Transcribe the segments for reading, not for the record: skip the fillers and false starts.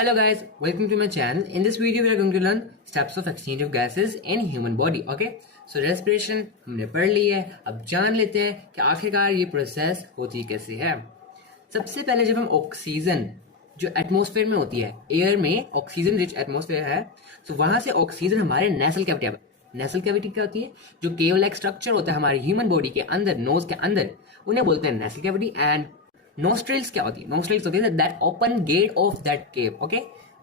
Hello guys, welcome to my channel. In this video, we are going to learn steps of exchange of gases in human body. Okay? So respiration हमने पढ़ ली है. अब जान लेते हैं कि आखिरकार ये प्रोसेस होती कैसे है. सबसे पहले जब हम ऑक्सीजन जो एटमॉस्फेयर में होती है, एयर में ऑक्सीजन रिच एटमॉस्फेयर है, तो वहां से ऑक्सीजन हमारे नेसल कैविटी, नेसल कैविटी क्या होती है, जो केव लाइक स्ट्रक्चर होता है हमारी ह्यूमन बॉडी के अंदर, नोज के अंदर, उन्हें बोलते हैं नेसल कैविटी. एंड नोस्ट्रिल्स क्या होती है? नोस्ट्रिल्स होती है that open gate of that cave. Okay,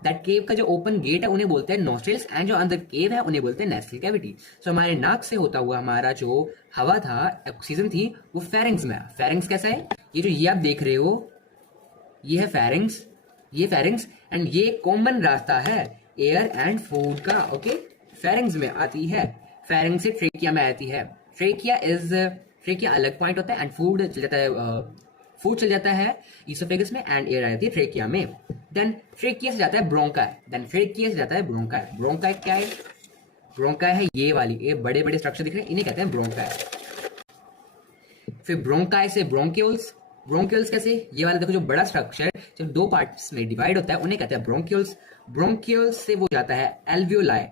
that cave का जो ओपन गेट है उन्हें बोलते हैं नोस्ट्रिल्स, एंड जो अंदर केव है उन्हें बोलते हैं नेसल कैविटी. सो हमारे नाक से होता हुआ हमारा जो हवा था, ऑक्सीजन थी, वो फेरिंग्स में. फेरिंग्स कैसा है? ये आप देख रहे हो, ये है फेरिंग्स, ये फेरिंग्स, एंड ये कॉमन रास्ता है एयर एंड फूड का. ओके, फेरिंग्स में आती है, फेरिंग्स से ट्रेकिया में आती है. ट्रेकिया अलग पॉइंट होता है, एंड फूड चल जाता है, फूड चल जाता है ईसोफेगस में, एंड एयर आ जाती है ट्रेकिया में. देन ट्रेकिया से जाता है ब्रोंकाई, देन ट्रेकिया से जाता है ब्रोंकाई. ब्रोंकाई क्या है? ब्रोंकाई है ये वाली, ये बड़े बड़े स्ट्रक्चर दिख रहे हैं, इन्हें कहते हैं ब्रोंकाई. फिर ब्रोंकाई से ब्रोंक्यूल्स. ब्रोंक्यूल्स कैसे? ये वाला देखो, जो बड़ा स्ट्रक्चर जब दो पार्ट्स में डिवाइड होता है उन्हें कहते हैं ब्रोंक्यूल्स. ब्रोंक्यूल्स से वो जाता है एल्वियोलाई.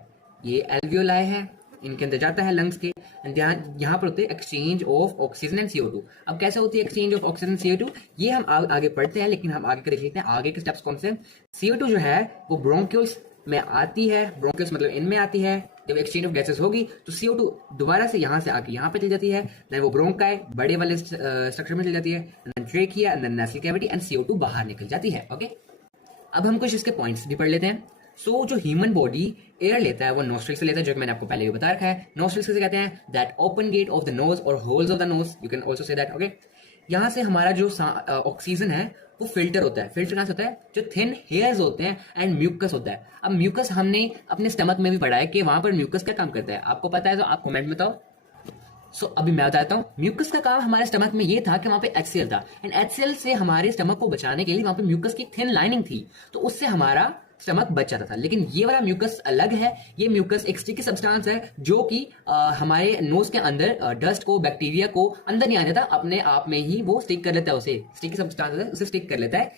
ये एल्वियोलाई है, इनके अंदर जाता है लंग्स के, एंड यहाँ पर होते हैं exchange of oxygen and CO2. अब कैसे होती है एक्सचेंज ऑफ ऑक्सीजन CO2, ये हम आगे पढ़ते हैं, लेकिन हम आगे के देख लेते हैं आगे के स्टेप्स कौन से. CO2 जो है वो ब्रोंक्यूल्स में आती है, ब्रोंक्यूल्स मतलब इनमें आती है. जब एक्सचेंज ऑफ गैसेस होगी तो CO2 दोबारा से यहाँ से आके यहाँ पे चल जाती है, देन वो ब्रोंकाई बड़े वाले स्ट्रक्चर में चल जाती है, then trachea, then nasal cavity, and CO2 बाहर निकल जाती है. ओके, अब हम कुछ इसके पॉइंट्स भी पढ़ लेते हैं. सो जो ह्यूमन बॉडी एयर लेता है वो नोस्ट्रिल से लेता है, जो मैंने आपको पहले भी बता रखा है. नोस्ट्रिल से कहते हैं that open gate of the nose और holes of the nose, you can also say that. Okay, यहाँ से हमारा जो ऑक्सीजन है वो फिल्टर होता है. फिल्टर कहाँ से होता है? जो थिन हेयर्स होते हैं एंड म्यूकस होता है. अब म्यूकस हमने अपने स्टमक में भी पढ़ा है कि वहां पर म्यूकस क्या काम करता है. आपको पता है तो आप कमेंट में बताओ. सो अभी मैं बताता हूँ. म्यूकस का काम हमारे स्टमक में ये था कि वहां पे HCl था, एंड HCl से हमारे स्टमक को बचाने के लिए वहां पे म्यूकस की थिन लाइनिंग थी, तो उससे हमारा स्टमक बच जाता था. लेकिन ये वाला म्यूकस अलग है. ये म्यूकस एक स्टिकी सब्सटेंस है जो कि हमारे नोज के अंदर डस्ट को, बैक्टीरिया को अंदर नहीं आने देता, अपने आप में ही वो स्टिक कर लेता है. उसे स्टिकी सब्सटेंस है, उसे स्टिक कर लेता है.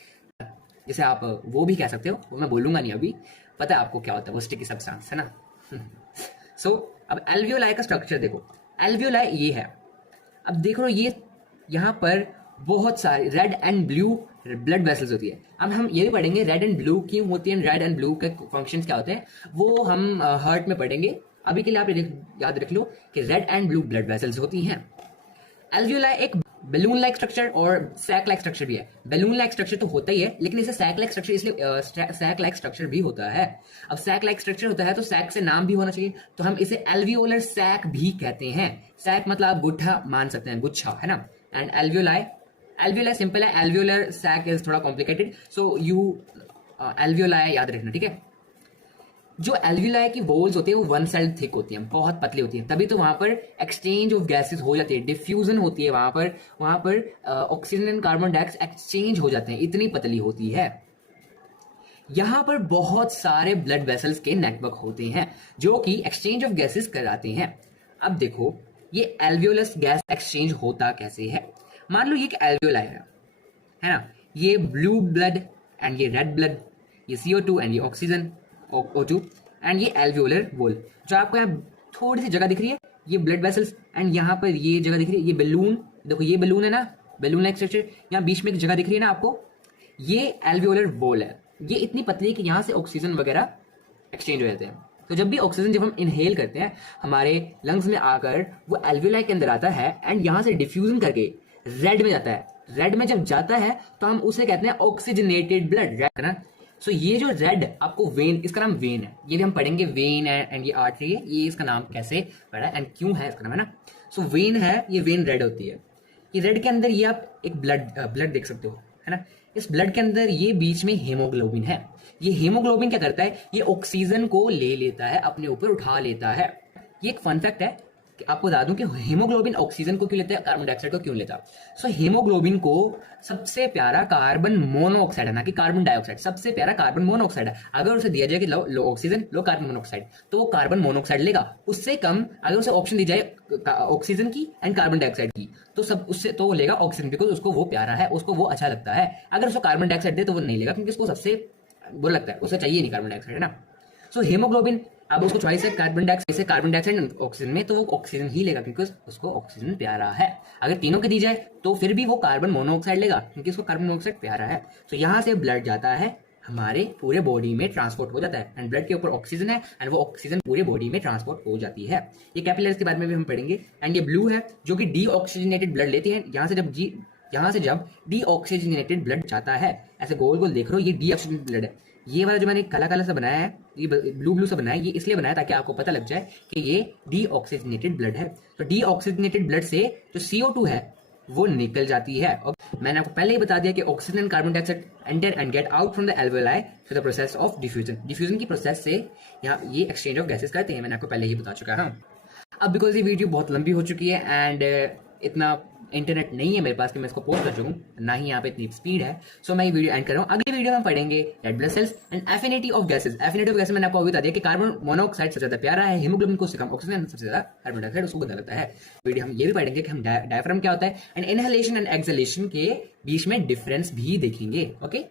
जैसे आप वो भी कह सकते हो, वो मैं बोलूंगा नहीं अभी, पता है आपको क्या होता है वो स्टिकी सब्सटेंस, है ना. सो अब एल्वियोलाई का स्ट्रक्चर देखो. एल्वियोलाई ये है. अब देख लो, ये यहाँ पर बहुत सारी red and blue blood vessels होती है. अब हम ये भी पढ़ेंगे रेड एंड ब्लू क्यों होती है, रेड एंड ब्लू के फंक्शंस क्या होते हैं, वो हम हार्ट में पढ़ेंगे. अभी के लिए आप याद रख लो कि red and blue blood vessels होती हैं. एल्वियोलाई एक बैलून लाइक स्ट्रक्चर और सैक लाइक स्ट्रक्चर भी है. बैलून लाइक स्ट्रक्चर तो होता ही है, लेकिन इसे सैक लाइक स्ट्रक्चर इसलिए सैक लाइक स्ट्रक्चर भी होता है. अब सैक लाइक स्ट्रक्चर होता है तो सैक से नाम भी होना चाहिए, तो हम इसे एल्वियोलर सैक भी कहते हैं. सैक मतलब आप गुट्ठा मान सकते हैं, गुच्छा, है ना. एंड एल्वियोलाई सिंपल है, एल्वियोलर सैक इज थोड़ा कॉम्प्लिकेटेड, सो यू एल्वियोलाई याद रखना, ठीक है. जो एल्वियोलाई की वॉल्स होती है वो वन साइड थिक होती हैं, बहुत पतली होती हैं, तभी तो वहां पर एक्सचेंज ऑफ गैसेस हो जाती है, डिफ्यूजन होती है वहां पर oxygen and carbon dioxide exchange हो जाते हैं, इतनी पतली होती है. यहां पर बहुत सारे ब्लड वेसल्स के नेटवर्क होते हैं जो कि एक्सचेंज ऑफ गैसेस कराते हैं. अब देखो, ये एल्वियोलस गैस एक्सचेंज होता कैसे है. मान लो ये एल्वियोलाई है ना, ये ब्लू ब्लड एंड ये रेड ब्लड, ये CO2 एंड ये ऑक्सीजन O2, एंड ये एल्वियोलर वॉल. जो आपको यहाँ थोड़ी सी जगह दिख रही है, ये ब्लड वेसल्स, एंड यहाँ पर ये जगह दिख रही है, ये बैलून, देखो ये बैलून है ना, बैलून लाइक स्ट्रक्चर, यहाँ बीच में एक जगह दिख रही है ना आपको, ये एल्वियोलर वॉल है. ये इतनी पतली है कि यहाँ से ऑक्सीजन वगैरह एक्सचेंज हो जाते हैं. तो जब भी ऑक्सीजन जब हम इनहेल करते हैं, हमारे लंग्स में आकर वो एल्वियोलाई के अंदर आता है, एंड यहाँ से डिफ्यूजन करके रेड में जाता है. रेड में जब जाता है तो हम उसे कहते हैं ऑक्सीजनेटेड ब्लड, है ना. सो ये जो रेड आपको वेन, इसका नाम वेन है, ये भी हम पढ़ेंगे. वेन है एंड ये आर्टरी है, ये इसका नाम कैसे पड़ा एंड क्यों है इसका नाम, है ना. सो वेन है, ये वेन रेड होती है. ये रेड के अंदर ये आप एक ब्लड देख सकते हो, है ना. इस ब्लड के अंदर ये बीच में हीमोग्लोबिन है. ये हीमोग्लोबिन क्या करता है, ये ऑक्सीजन को ले लेता है, अपने ऊपर उठा लेता है. ये एक फन फैक्ट है कि आपको बता दूं कि हीमोग्लोबिन ऑक्सीजन को क्यों लेता है, कार्बन डाइऑक्साइड को क्यों लेता है. सो हीमोग्लोबिन को सबसे प्यारा कार्बन मोनोऑक्साइड है, ना कि कार्बन डाइऑक्साइड. सबसे प्यारा कार्बन मोनोऑक्साइड है. अगर उसे दिया जाए कि लो ऑक्सीजन, लो कार्बन मोनोऑक्साइड, तो वो कार्बन मोनोऑक्साइड लेगा. उससे कम अगर उसे ऑप्शन दी जाए ऑक्सीजन की एंड कार्बन डाइऑक्साइड की, तो सब उससे तो वो लेगा ऑक्सीजन, बिकॉज उसको वो प्यारा है, उसको वो अच्छा लगता है. अगर उसको कार्बन डाइऑक्साइड दे तो वो नहीं लेगा, क्योंकि उसको सबसे बुरा लगता है, उसे चाहिए नहीं कार्बन डाइऑक्साइड, है ना। सो हीमोग्लोबिन, अब उसको चॉइस है कार्बन डाइऑक्साइड ऑक्सीजन में, तो वो ऑक्सीजन ही लेगा क्योंकि उसको ऑक्सीजन प्यारा है। अगर तीनों के दी जाए तो फिर भी वो कार्बन मोनोऑक्साइड लेगा क्योंकि उसको कार्बन मोनोऑक्साइड प्यारा है। तो यहाँ से ब्लड जाता है, हमारे पूरे बॉडी में ट्रांसपोर्ट हो जाता है, एंड ब्लड के ऊपर ऑक्सीजन है एंड वो ऑक्सीजन पूरे बॉडी में ट्रांसपोर्ट हो जाती है। ये कैपिलरीज के बारे में भी हम पढ़ेंगे। एंड ये ब्लू है जो कि डीऑक्सीजनेटेड ब्लड लेते हैं। यहाँ से जब डीऑक्सीजनेटेड ब्लड जाता है, ऐसे गोल गोल देख रहे हो, ये डीऑक्सीजनेटेड ब्लड है। ये वाला जो मैंने काला काला सा बनाया है, ये ब्लू ब्लू सा बनाया है, ये इसलिए बनाया ताकि आपको पता लग जाए कि ये डीऑक्सीजनेटेड ब्लड है। तो डीऑक्सीजनेटेड ब्लड से जो CO2 है वो निकल जाती है। और मैंने आपको पहले ही बता दिया कि oxygen and carbon dioxide enter and get out from the alveoli through the process of diffusion. Diffusion की प्रोसेस से यहाँ ये एक्सचेंज ऑफ गैसेस करते हैं, मैंने आपको पहले ही बता चुका है। अब बिकॉज ये वीडियो बहुत लंबी हो चुकी है एंड इतना इंटरनेट नहीं है मेरे पास कि मैं इसको पोस्ट कर सकूं, ना ही यहाँ पे इतनी स्पीड है, सो मैं ये वीडियो एंड कर रहा हूँ। अगले वीडियो में पढ़ेंगे red blood cells and affinity of gases. Affinity of gases मैंने आपको अभी बता दिया कि कार्बन मोनोऑक्साइड सबसे ज्यादा प्यारा है, हीमोग्लोबिन को उससे कम ऑक्सीजन, सबसे ज्यादा कार्बन डाइऑक्साइड उसको गंदा लगता है। वीडियो हम ये भी पढ़ेंगे कि हम डायफ्राम क्या होता है एंड इनहेलेशन एंड एक्सहेलेशन के बीच में डिफरेंस भी देखेंगे। ओके।